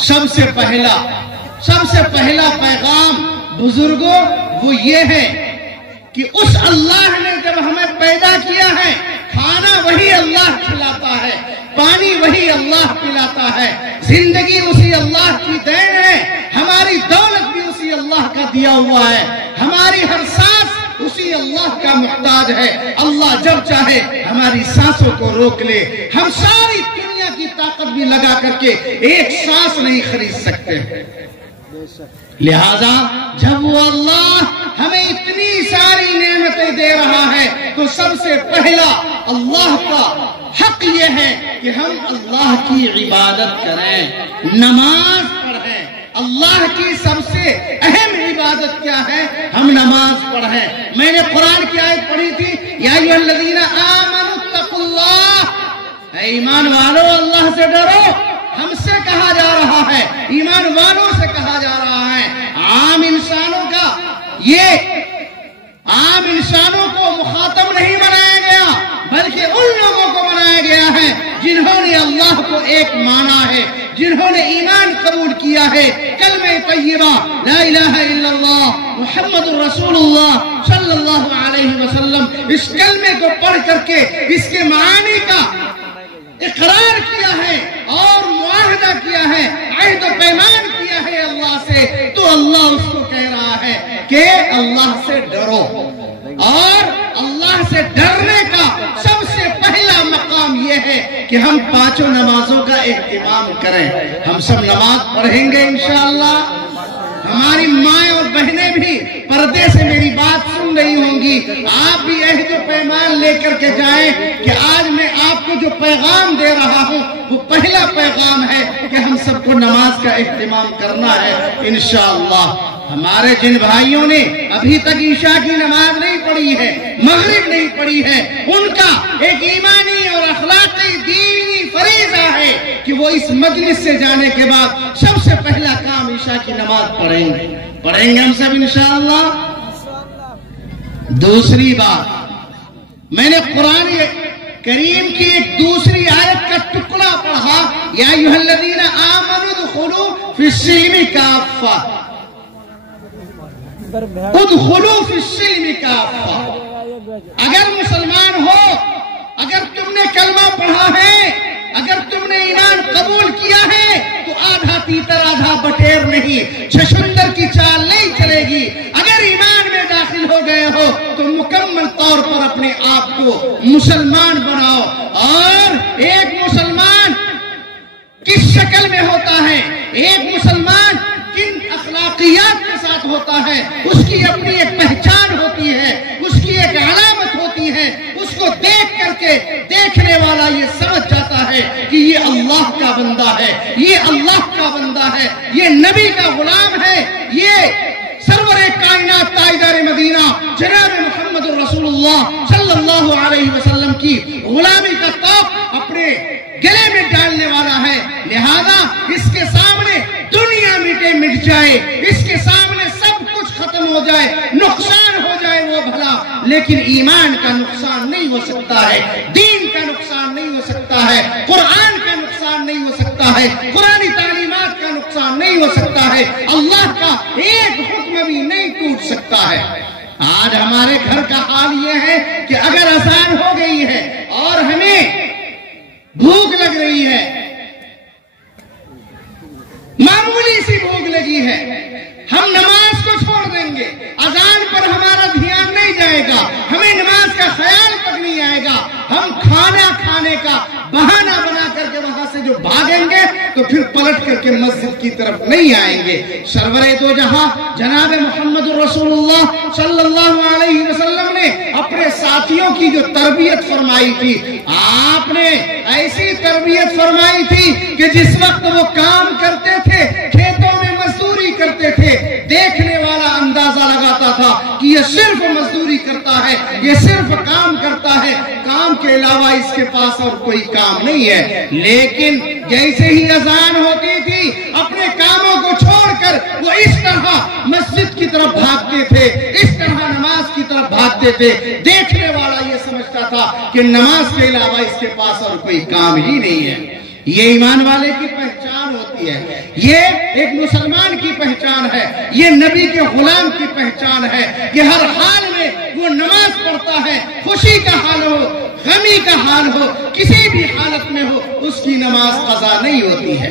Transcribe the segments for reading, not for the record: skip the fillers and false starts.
سب سے پہلا پیغام بزرگوں وہ یہ ہے کہ اس اللہ نے جب ہمیں پیدا کیا ہے، کھانا وہی اللہ کھلاتا ہے، پانی وہی اللہ پلاتا ہے، زندگی اسی اللہ کی دین ہے، ہماری دولت بھی اسی اللہ کا دیا ہوا ہے، ہماری ہر سانس اسی اللہ کا محتاج ہے۔ اللہ جب چاہے ہماری سانسوں کو روک لے، ہم ساری دنیا کی طاقت بھی لگا کر کے ایک سانس نہیں خرید سکتے۔ لہذا جب وہ اللہ ہمیں اتنی ساری نعمتیں دے رہا ہے تو سب سے پہلا اللہ کا حق یہ ہے کہ ہم اللہ کی عبادت کریں، نماز پڑھیں۔ اللہ کی سب سے اہم عبادت کیا ہے؟ ہم نماز پڑھیں۔ میں نے قرآن کی آیت پڑھی تھی، یا ایھا الذین آمنوا اتقوا اللہ، اے ایمان والو اللہ سے ڈرو۔ ہم سے کہا جا رہا ہے، ایمان والوں سے کہا جا رہا ہے۔ عام انسانوں کو مخاطب نہیں بنایا گیا، بلکہ ان لوگوں کو بنایا گیا ہے جنہوں نے اللہ کو ایک مانا ہے، جنہوں نے ایمان قبول کیا ہے، کلمہ طیبہ لا الہ الا اللہ محمد الرسول اللہ صلی اللہ علیہ وسلم، اس کلمے کو پڑھ کر کے اس کے معانی کا اقرار کیا ہے اور معاہدہ کیا ہے، عہد و پیمان کیا ہے اللہ سے، تو اللہ اس کو کہہ رہا ہے کہ اللہ سے ڈرو۔ اور اللہ سے ڈرنے کا سب سے پہلا مقام یہ ہے کہ ہم پانچوں نمازوں کا اہتمام کریں۔ ہم سب نماز پڑھیں گے انشاءاللہ۔ ہماری مائیں اور بہنیں بھی پردے سے میری بات سن رہی ہوں گی، آپ بھی عہد و پیمان لے کر کے جائیں کہ آج میں آپ کو جو پیغام دے رہا ہوں وہ پہلا پیغام ہے کہ ہم سب کو نماز کا اہتمام کرنا ہے انشاءاللہ۔ ہمارے جن بھائیوں نے ابھی تک عشاء کی نماز نہیں پڑھی ہے، مغرب نہیں پڑھی ہے، ان کا ایک ایمانی اور اخلاقی دینی فریضہ ہے کہ وہ اس مجلس سے جانے کے بعد سب سے پہلا کام عشاء کی نماز پڑھیں گے ہم سب انشاءاللہ۔ دوسری بات، میں نے قرآن کریم کی ایک دوسری آیت کا ٹکڑا پڑھا، یا ایھا الذین آمنوا ادخلوا فی السلم کافہ، ادخلوا فی السلم کافہ۔ اگر مسلمان ہو، اگر تم نے کلمہ پڑھا ہے، اگر تم نے ایمان قبول کیا ہے تو آدھا تیتر آدھا بٹیر نہیں، چھچھندر کی چال نہیں چلے گی۔ اگر ایمان میں داخل ہو گئے ہو تو مکمل طور پر اپنے آپ کو مسلمان بناؤ۔ اور ایک مسلمان کس شکل میں ہوتا ہے، ایک مسلمان کن اخلاقیات کے ساتھ ہوتا ہے، اس کی اپنی ایک پہچان ہوتی ہے، اس کی ایک علامت ہوتی ہے۔ اس کو دیکھ کر کے دیکھنے والا یہ سمجھ جاتا ہے کہ یہ اللہ کا بندہ ہے، یہ اللہ کا بندہ ہے، یہ نبی کا غلام ہے، یہ سرور کائنات تاجدار مدینہ جناب محمد الرسول اللہ صلی اللہ علیہ وسلم کی غلامی کا طوق اپنے گلے میں ڈالنے والا ہے۔ لہذا اس کے سامنے دنیا مٹ جائے، اس کے سامنے سب کچھ ختم ہو جائے، نقصان ہو جائے وہ بھلا، لیکن ایمان کا نقصان نہیں ہو سکتا ہے، دین کا نقصان نہیں ہو سکتا ہے، قرآن کا نقصان نہیں ہو سکتا ہے، قرآنی تعلیمات کا نقصان نہیں ہو سکتا ہے، اللہ کا ایک حکم بھی نہیں ٹوٹ سکتا ہے۔ آج ہمارے گھر کا حال یہ ہے کہ اگر اذان ہو گئی ہے اور ہمیں بھوک لگ رہی ہے، معمولی سی بھوک لگی ہے، ہم نماز کو چھوڑ دیں گے، اذان پر ہمارا دھیان نہیں جائے گا، ہمیں نماز کا خیال تک نہیں آئے گا، ہم کھانا کھانے کا بہانہ بنا کر کے وہاں سے جو بھاگیں گے تو پھر پلٹ کر کے مسجد کی طرف نہیں آئیں گے۔ سرور دو جہاں جناب محمد الرسول اللہ صلی اللہ علیہ وسلم نے اپنے ساتھیوں کی جو تربیت فرمائی تھی، آپ نے ایسی تربیت فرمائی تھی کہ جس وقت وہ کام کرتے تھے، کھیتوں میں مزدوری کرتے تھے، دیکھنے والا اندازہ لگاتا تھا کہ یہ صرف مزدوری کرتا ہے، یہ صرف کام کرتا ہے، کام کے علاوہ اس کے پاس اور کوئی کام نہیں ہے۔ لیکن جیسے ہی اذان ہوتی تھی اپنے کاموں کو چھوڑ کر وہ اس طرح مسجد کی طرف بھاگتے تھے، اس طرح نماز کی طرف بھاگتے تھے، دیکھنے والا یہ سمجھتا تھا کہ نماز کے علاوہ اس کے پاس اور کوئی کام ہی نہیں ہے۔ یہ ایمان والے کی پہچان ہوتی ہے، یہ ایک مسلمان کی پہچان ہے، یہ نبی کے غلام کی پہچان ہے کہ ہر حال میں وہ نماز پڑھتا ہے، خوشی کا حال ہو، غمی کا حال ہو، کسی بھی حالت میں ہو، اس کی نماز قضا نہیں ہوتی ہے۔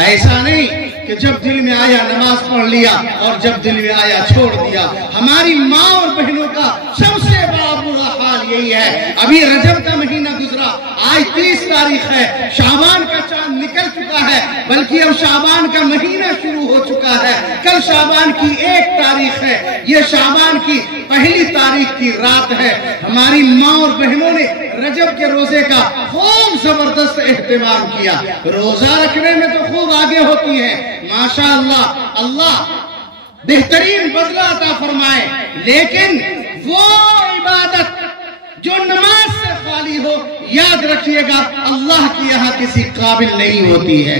ایسا نہیں کہ جب دل میں آیا نماز پڑھ لیا اور جب دل میں آیا چھوڑ دیا۔ ہماری ماں اور بہنوں کا سب سے بڑا برا حال یہی ہے۔ ابھی رجب کا مہینہ گزرا، آج 30 تاریخ ہے، شعبان کا چاند نکل چکا ہے، بلکہ اب شعبان کا مہینہ شروع ہو چکا ہے، کل شعبان کی 1 تاریخ ہے، یہ شعبان کی پہلی تاریخ کی رات ہے۔ ہماری ماں اور بہنوں نے رجب کے روزے کا خوب زبردست اہتمام کیا، روزہ رکھنے میں تو خوب آگے ہوتی ہے، ماشاءاللہ، اللہ بہترین بدلہ عطا فرمائے، لیکن وہ عبادت جو نماز سے خالی ہو، یاد رکھیے گا اللہ کی یہاں کسی قابل نہیں ہوتی ہے۔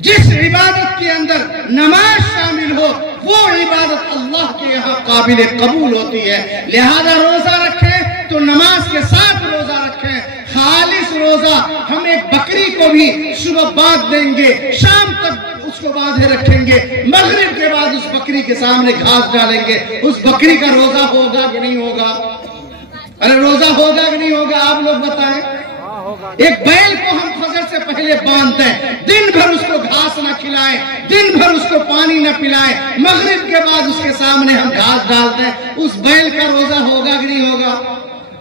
جس عبادت کے اندر نماز شامل ہو وہ عبادت اللہ کے یہاں قابل قبول ہوتی ہے۔ لہذا روزہ رکھیں تو نماز کے ساتھ روزہ رکھیں، خالص روزہ۔ ہم ایک بکری کو بھی صبح باندھ دیں گے، شام تک اس کو باندھے رکھیں گے، مغرب کے بعد اس بکری کے سامنے گھاس ڈالیں گے، اس بکری کا روزہ ہوگا کہ نہیں ہوگا؟ ارے روزہ ہوگا کہ نہیں ہوگا؟ آپ لوگ بتائیں۔ ایک بیل کو ہم فجر سے پہلے باندھتے ہیں، دن بھر اس کو گھاس نہ کھلائیں، دن بھر اس کو پانی نہ پلائیں، مغرب کے بعد اس کے سامنے ہم گھاس ڈالتے ہیں، اس بیل کا روزہ ہوگا کہ نہیں ہوگا؟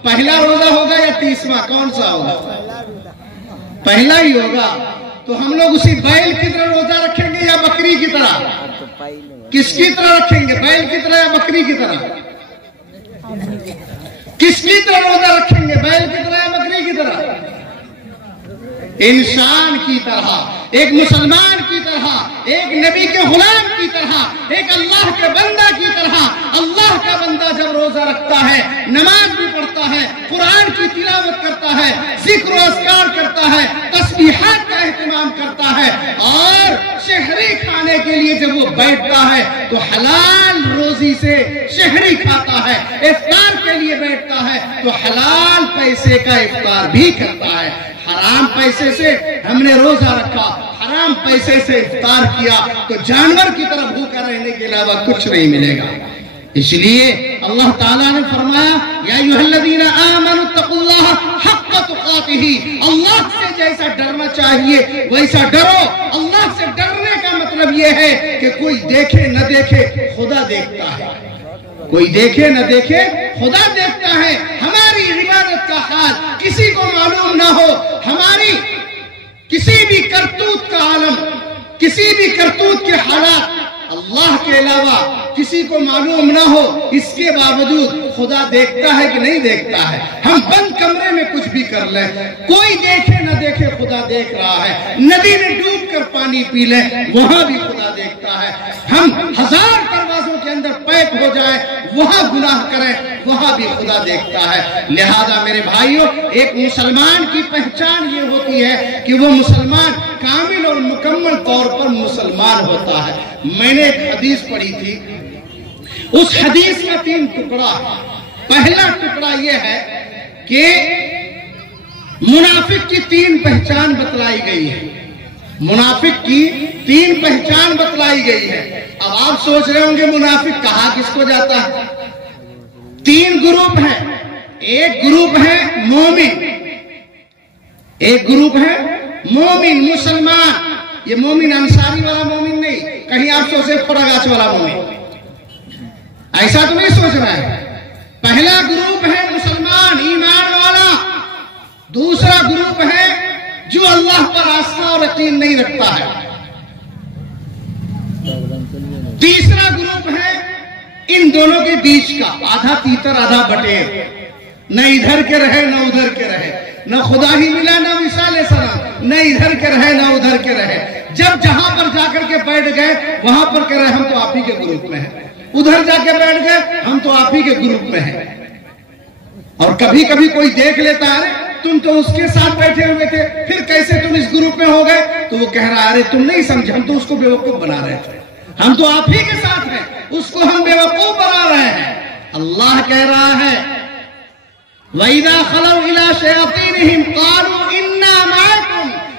پہلا روزہ ہوگا یا 30واں؟ کون سا ہوگا؟ پہلا ہی ہوگا۔ تو ہم لوگ اسی بیل کی طرح روزہ رکھیں گے یا بکری کی طرح؟ کس کی طرح رکھیں گے؟ بیل کی طرح یا بکری کی طرح؟ کس کی طرح روزہ رکھیں گے؟ بیل کی طرح یا بکری کی طرح؟ انسان کی طرح، ایک مسلمان کی طرح، ایک نبی کے غلام کی طرح، ایک اللہ کے بندہ کی طرح۔ اللہ کا بندہ جب روزہ رکھتا ہے، نماز بھی پڑھتا ہے، قرآن کی تلاوت کرتا ہے، ذکر و اذکار کرتا ہے، تسبیحات کا اہتمام کرتا ہے، اور شہری کھانے کے لیے جب وہ بیٹھتا ہے تو حلال روزی سے شہری کھاتا ہے، افطار کے لیے بیٹھتا ہے تو حلال پیسے کا افطار بھی کرتا ہے۔ حرام پیسے سے ہم نے روزہ رکھا، حرام پیسے سے افطار کیا تو جانور کی طرح بھوکا رہنے کے علاوہ کچھ نہیں ملے گا۔ اس لیے اللہ تعالیٰ نے فرمایا یا ایھا الذین آمنوا اتقوا اللہ حق تقاتہ، اللہ سے جیسا ڈرنا چاہیے ویسا ڈرو۔ اللہ سے ڈرنے کا مطلب یہ ہے کہ کوئی دیکھے نہ دیکھے خدا دیکھتا ہے، کوئی دیکھے نہ دیکھے خدا دیکھتا ہے۔ ہماری عبادت کا حال کسی کو معلوم نہ ہو، ہماری کسی بھی کرتوت کا عالم، کسی بھی کرتوت کے حالات اللہ کے علاوہ کسی کو معلوم نہ ہو، اس کے باوجود خدا دیکھتا ہے کہ نہیں دیکھتا ہے؟ ہم بند کمرے میں کچھ بھی کر لیں، کوئی دیکھے نہ دیکھے خدا دیکھ رہا ہے۔ ندی میں ڈوب کر پانی پی لیں، وہاں بھی خدا دیکھتا ہے۔ ہم 1000 دروازوں کے اندر پیک ہو جائیں، وہاں گناہ کریں، وہاں بھی خدا دیکھتا ہے۔ لہذا میرے بھائیوں، ایک مسلمان کی پہچان یہ ہوتی ہے کہ وہ مسلمان کامل اور مکمل طور پر مسلمان ہوتا ہے۔ میں نے ایک حدیث پڑھی تھی، اس حدیث میں 3 ٹکڑا ہے۔ پہلا ٹکڑا یہ ہے کہ منافق کی 3 پہچان بتلائی گئی ہے، منافق کی 3 پہچان بتلائی گئی ہے۔ اب آپ سوچ رہے ہوں گے منافق کہا کس کو جاتا ہے؟ 3 گروپ ہیں، ایک گروپ ہے مومن، ایک گروپ ہے مومن مسلمان۔ یہ مومن انصاری والا مومن نہیں، کہیں آپ سوچے پڑاگاچ والا مومن، ایسا تو نہیں سوچ رہا ہے۔ پہلا گروپ ہے مسلمان ایمان والا، دوسرا گروپ ہے جو اللہ پر آستہ اور یقین نہیں رکھتا ہے، تیسرا گروپ ہے ان دونوں کے بیچ کا، آدھا تیتر آدھا بٹیر، نہ ادھر کے رہے نہ ادھر کے رہے، نہ خدا ہی ملا نہ مثال سلام، نہ ادھر کے رہے نہ ادھر کے رہے۔ جب جہاں پر جا کر کے بیٹھ گئے وہاں پر کہہ رہے ہم تو آپ ہی کے گروپ میں ہیں، ادھر جا کے بیٹھ گئے ہم تو آپ ہی کے گروپ میں ہیں۔ اور کبھی کبھی کوئی دیکھ لیتا ہے تم تو اس کے ساتھ بیٹھے ہوئے تھے، پھر کیسے تم اس گروپ میں ہو گئے؟ تو وہ کہہ رہا ہے تم نہیں سمجھے، ہم تو اس کو بیوقوف بنا رہے تھے، ہم تو آپ ہی کے ساتھ ہیں، اس کو ہم بیوقوف بنا رہے ہیں۔ اللہ کہہ رہا ہے وَإِذَا خَلَوْا إِلَىٰ شَيَاطِينِهِمْ قَالُوا إِنَّا مَعَكُمْ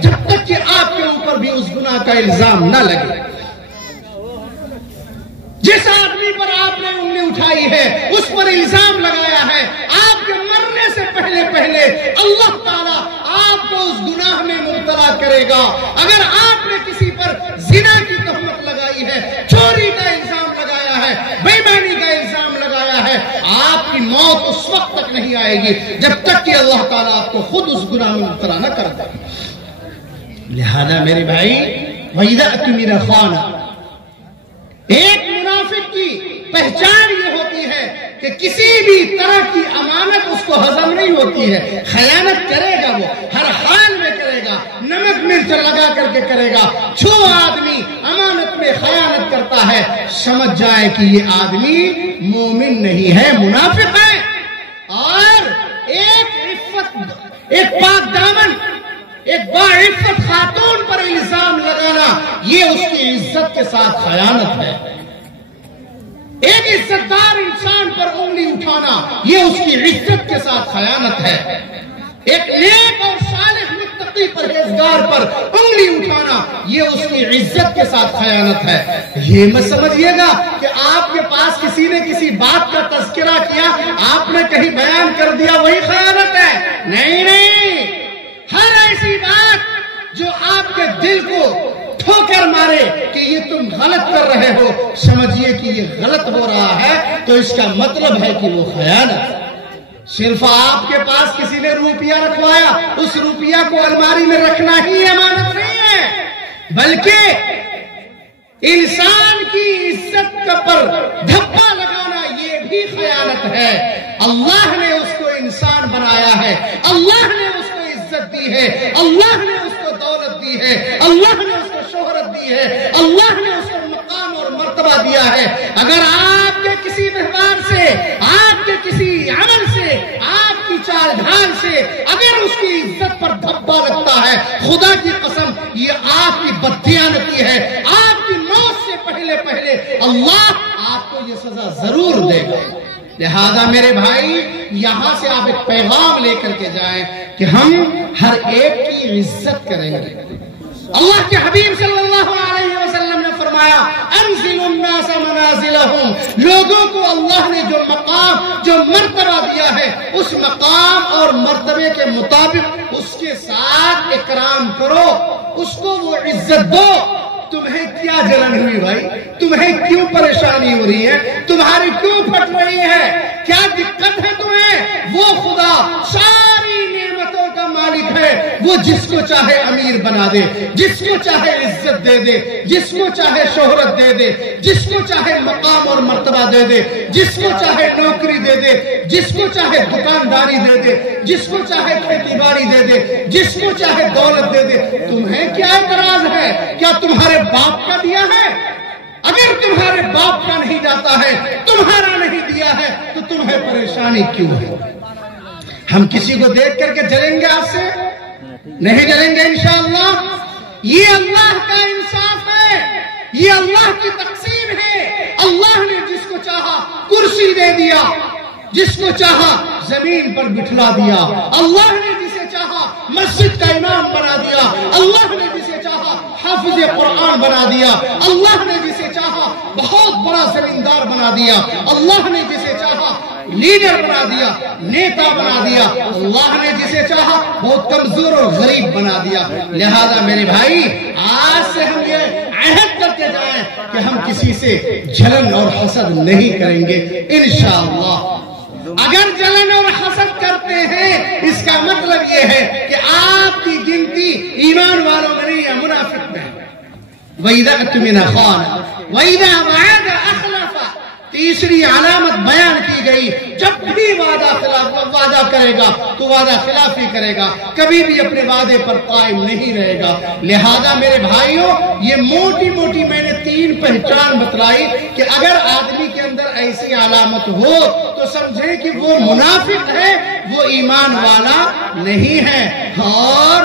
جب تک کہ آپ کے اوپر بھی اس گناہ کا الزام نہ لگے۔ جس آدمی پر آپ نے انگلی اٹھائی ہے اس پر الزام لگایا ہے، آپ کے مرنے سے پہلے اللہ تعالیٰ آپ کو اس گناہ میں مبتلا کرے گا۔ اگر آپ نے کسی پر زنا کی تہمت لگائی ہے، چوری کا الزام لگایا ہے، بے ایمانی کا الزام لگایا ہے، آپ کی موت اس وقت تک نہیں آئے گی جب تک کہ اللہ تعالیٰ آپ کو خود اس گناہ میں مبتلا نہ کر دے۔ لہذا میرے بھائی، وَإِذَا اؤْتُمِنَ خَانَ، ایک منافق کی پہچان یہ ہوتی ہے کہ کسی بھی طرح کی امانت اس کو ہضم نہیں ہوتی ہے، خیانت کرے گا، وہ ہر حال میں کرے گا، نمک مرچ لگا کر کے کرے گا۔ جو آدمی امانت میں خیانت کرتا ہے سمجھ جائے کہ یہ آدمی مومن نہیں ہے، منافق ہے۔ اور ایک پاک دامن، ایک باعزت خاتون پر الزام لگانا یہ اس کی عزت کے ساتھ خیانت ہے۔ ایک عزت دار انسان پر انگلی اٹھانا یہ اس کی عزت کے ساتھ خیانت ہے۔ ایک نیک اور صالح متقی پرہیزگار پر انگلی اٹھانا یہ اس کی عزت کے ساتھ خیانت ہے۔ یہ مت سمجھیے گا کہ آپ کے پاس کسی نے کسی بات کا تذکرہ کیا، آپ نے کہیں بیان کر دیا وہی خیانت ہے۔ نہیں، ہر ایسی بات جو آپ کے دل کو ٹھوکر مارے کہ یہ تم غلط کر رہے ہو، سمجھیے کہ یہ غلط ہو رہا ہے تو اس کا مطلب ہے کہ وہ خیانت۔ صرف آپ کے پاس کسی نے روپیہ رکھوایا، اس روپیہ کو الماری میں رکھنا ہی امانت نہیں ہے، بلکہ انسان کی عزت پر دھپا لگانا یہ بھی خیانت ہے۔ اللہ نے اس کو انسان بنایا ہے، اللہ نے اس کو عزت دی ہے، اللہ نے اس کو دولت دی ہے، اللہ نے اس کو شہرت دی ہے، اللہ نے اس کو مقام اور مرتبہ دیا ہے۔ اگر آپ کے کسی ویوہار سے، آپ کے کسی عمل سے، آپ کی چال ڈھال سے اگر اس کی عزت پر دھبا لگتا ہے، خدا کی قسم یہ آپ کی بددیانتی ہے۔ آپ کی موت سے پہلے اللہ آپ کو یہ سزا ضرور دے گا۔ لہذا میرے بھائی، یہاں سے آپ ایک پیغام لے کر کے جائیں کہ ہم ہر ایک کی عزت کریں گے۔ اللہ کے حبیب صلی اللہ علیہ وسلم نے فرمایا، انزلوا الناس منازلہم، لوگوں کو اللہ نے جو مقام، جو مرتبہ دیا ہے، اس مقام اور مرتبے کے مطابق اس کے ساتھ اکرام کرو، اس کو وہ عزت دو۔ تمہیں کیا جلن ہوئی بھائی؟ تمہیں کیوں پریشانی ہو رہی ہے؟ تمہاری کیوں پھٹ رہی ہے؟ کیا دقت ہے تمہیں؟ وہ خدا ساری نعمتوں کا مالک ہے، وہ جس کو چاہے امیر بنا دے، جس کو چاہے عزت دے دے، جس کو چاہے شہرت دے دے، جس کو چاہے مقام اور مرتبہ دے دے، جس کو چاہے نوکری دے دے، جس کو چاہے دکانداری دے دے، جس کو چاہے کھیتی باڑی دے دے، جس کو چاہے دولت دے دے۔ تمہیں کیا اعتراض ہے؟ کیا تمہارے باپ کا دیا ہے؟ اگر تمہارے باپ کا نہیں جاتا ہے، تمہارا نہیں دیا ہے، تو تمہیں پریشانی کیوں ہے؟ ہم کسی کو دیکھ کر کے جلیں گے آپ سے؟ نہیں جلیں گے انشاءاللہ۔ یہ اللہ کا انصاف ہے، یہ اللہ کی تقسیم ہے۔ اللہ نے جس کو چاہا کرسی دے دیا، جس کو چاہا زمین پر بٹھلا دیا، اللہ نے جسے چاہا مسجد کا امام بنا دیا، اللہ نے جسے چاہا حافظ قرآن بنا دیا، اللہ نے جسے چاہا بہت بڑا زمیندار بنا دیا، اللہ نے جسے چاہا لیڈر بنا دیا، نیتا بنا دیا، اللہ نے جسے چاہا بہت کمزور اور غریب بنا دیا۔ لہذا میرے بھائی، آج سے ہم یہ عہد کر کے جائیں کہ ہم کسی سے جلن اور حسد نہیں کریں گے انشاءاللہ۔ اگر جلن اور حسد کرتے ہیں، اس کا مطلب یہ ہے کہ آپ کی گنتی ایمان والوں میں نہیں ہے، منافق میں۔ وَإِذَا اؤْتُمِنَ خَانَ وَإِذَا وَعَدَ أَخْلَفَ، تیسری علامت بیان کی گئی، جب بھی وعدہ کرے گا تو وعدہ خلافی کرے گا، کبھی بھی اپنے وعدے پر قائم نہیں رہے گا۔ لہذا میرے بھائیوں، یہ موٹی موٹی میں نے 3 پہچان بتلائی کہ اگر آدمی کے اندر ایسی علامت ہو تو سمجھیں کہ وہ منافق ہے، وہ ایمان والا نہیں ہے۔ اور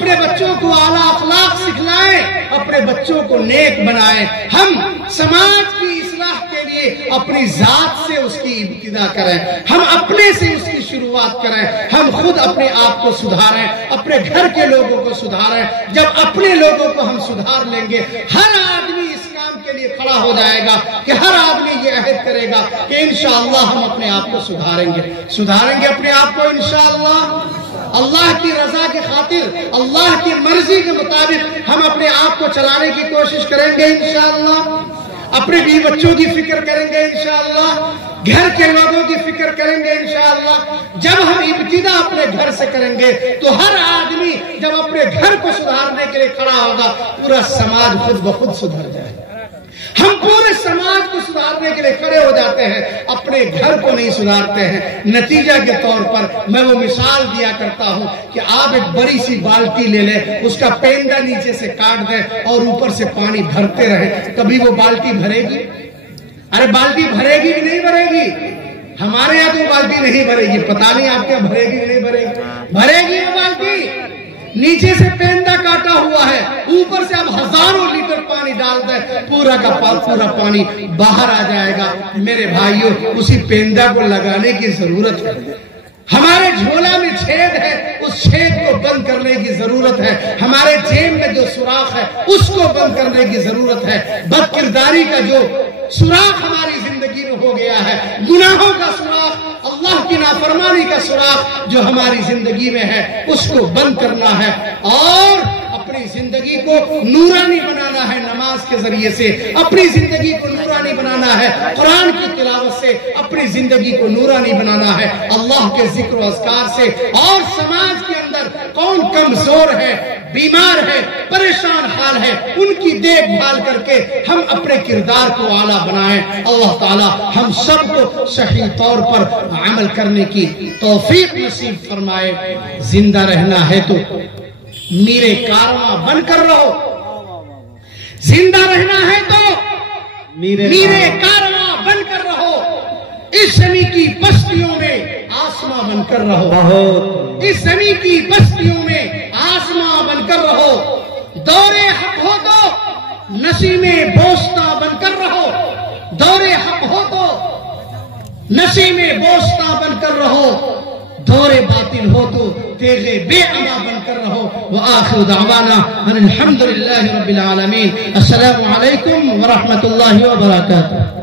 اپنے بچوں کو اعلیٰ اخلاق سکھلائیں، اپنے بچوں کو نیک بنائیں۔ ہم سماج کی اصلاح کے لیے اپنی ذات سے اس کی ابتدا کریں، ہم اپنے سے اس کی شروعات کریں، ہم خود اپنے آپ کو سدھاریں، اپنے گھر کے لوگوں کو سدھاریں۔ جب اپنے لوگوں کو ہم سدھار لیں گے، ہر آدمی اس کام کے لیے کھڑا ہو جائے گا کہ ہر آدمی یہ عہد کرے گا کہ انشاءاللہ ہم اپنے آپ کو سدھاریں گے اپنے آپ کو انشاءاللہ۔ اللہ کی رضا کی خاطر، اللہ کی مرضی کے مطابق ہم اپنے آپ کو چلانے کی کوشش کریں گے انشاءاللہ۔ اپنے بیوی بچوں کی فکر کریں گے انشاءاللہ، گھر کے لوگوں کی فکر کریں گے انشاءاللہ۔ جب ہم ابتدا اپنے گھر سے کریں گے تو ہر آدمی جب اپنے گھر کو سدھارنے کے لیے کھڑا ہوگا، پورا سماج خود بخود سدھر جائے گا۔ ہم پورے سماج کو سدھارنے کے لیے کھڑے ہو جاتے ہیں، اپنے گھر کو نہیں سدھارتے ہیں۔ نتیجہ کے طور پر میں وہ مثال دیا کرتا ہوں کہ آپ ایک بڑی سی بالٹی لے لیں، اس کا پینڈا نیچے سے کاٹ دیں اور اوپر سے پانی بھرتے رہیں، کبھی وہ بالٹی بھرے گی؟ ارے بالٹی بھرے گی کہ نہیں بھرے گی؟ ہمارے یہاں تو بالٹی نہیں بھرے گی، پتہ نہیں آپ کیا بھرے گی کہ نہیں بھرے گی؟ بھرے گی وہ بالٹی؟ نیچے سے پینڈا کاٹا ہوا ہے، اوپر سے اب ہزاروں لیٹر پانی ڈال دیں، پورا کا پورا پانی باہر آ جائے گا۔ میرے بھائیوں، اسی پینڈا کو لگانے کی ضرورت ہے۔ ہمارے جھولا میں چھید ہے، اس چھید کو بند کرنے کی ضرورت ہے۔ ہمارے جیب میں جو سوراخ ہے اس کو بند کرنے کی ضرورت ہے۔ بد کرداری کا جو سوراخ ہماری زندگی میں ہو گیا ہے، گناہوں کا سوراخ، اللہ کی نافرمانی کا سوراخ جو ہماری زندگی میں ہے، اس کو بند کرنا ہے اور اپنی زندگی کو نورانی بنانا ہے۔ نماز کے ذریعے سے اپنی زندگی کو نورانی بنانا ہے، قرآن کی تلاوت سے اپنی زندگی کو نورانی بنانا ہے، اللہ کے ذکر و اذکار سے۔ اور سماج کے اندر کون کمزور ہے، بیمار ہے، پریشان حال ہے، ان کی دیکھ بھال کر کے ہم اپنے کردار کو اعلیٰ بنائیں۔ اللہ تعالی ہم سب کو صحیح طور پر عمل کرنے کی توفیق نصیب فرمائے۔ زندہ رہنا ہے تو میرے کارواں بن کر رہو، زندہ رہنا ہے تو میرے کارواں بن کر رہو، اس زمین کی بستیوں میں آسماں بن کر رہو، اس زمین کی بستیوں میں آسماں بن کر رہو۔ دور حق ہو تو نسیم بوستہ بن کر رہو، دور حق ہو تو نسیم بوستہ بن کر رہو، دور باطل ہو تو تیغ بے اما بن کر رہو۔ وآخر دعوانا ان الحمدللہ رب العالمین۔ السلام علیکم ورحمۃ اللہ وبرکاتہ۔